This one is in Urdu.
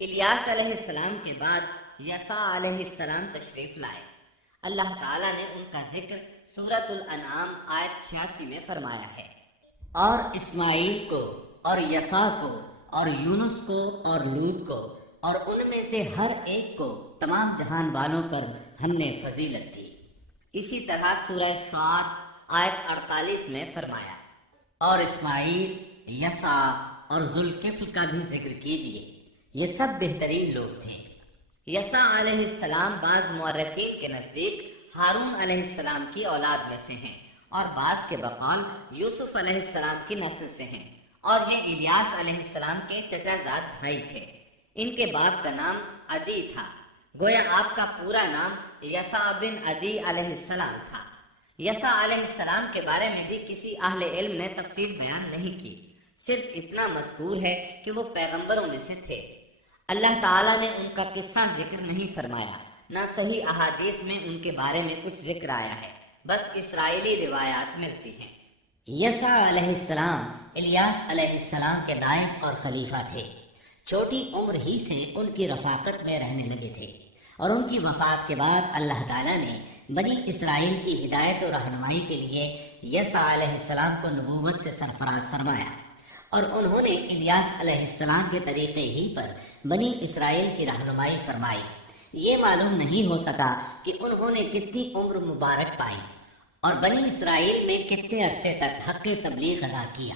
الیاس علیہ السلام کے بعد یسع علیہ السلام تشریف لائے۔ اللہ تعالیٰ نے ان کا ذکر سورۃ الانعام آیت 86 میں فرمایا ہے، اور اسماعیل کو اور یسع کو اور یونس کو اور لوط کو اور ان میں سے ہر ایک کو تمام جہان والوں پر ہم نے فضیلت دی۔ اسی طرح سورہ صاد آیت 48 میں فرمایا، اور اسماعیل، یسع اور ذوالکفل کا بھی ذکر کیجیے، یہ سب بہترین لوگ تھے۔ یسع علیہ السلام بعض مورخین کے نزدیک ہارون علیہ السلام کی اولاد میں سے ہیں، اور بعض کے بقول یوسف علیہ السلام کی نسل سے ہیں، اور یہ الیاس علیہ السلام کے چچا زاد بھائی تھے۔ ان کے باپ کا نام عدی تھا، گویا آپ کا پورا نام یسع بن عدی علیہ السلام تھا۔ یسع علیہ السلام کے بارے میں بھی کسی اہل علم نے تفصیل بیان نہیں کی، صرف اتنا مذکور ہے کہ وہ پیغمبروں میں سے تھے۔ اللہ تعالیٰ نے ان کا قصہ ذکر نہیں فرمایا، نہ صحیح احادیث میں ان کے بارے میں کچھ ذکر آیا ہے، بس اسرائیلی روایات ملتی ہیں۔ یسع علیہ السلام الیاس علیہ السلام کے نائب اور خلیفہ تھے۔ چھوٹی عمر ہی سے ان کی رفاقت میں رہنے لگے تھے، اور ان کی وفات کے بعد اللہ تعالیٰ نے بنی اسرائیل کی ہدایت و رہنمائی کے لیے یسع علیہ السلام کو نبوت سے سرفراز فرمایا، اور انہوں نے الیاس علیہ السلام کے طریقے ہی پر بنی اسرائیل کی رہنمائی فرمائی۔ یہ معلوم نہیں ہو سکا کہ انہوں نے کتنی عمر مبارک پائی اور بنی اسرائیل میں کتنے عرصے تک حق تبلیغ ادا کیا۔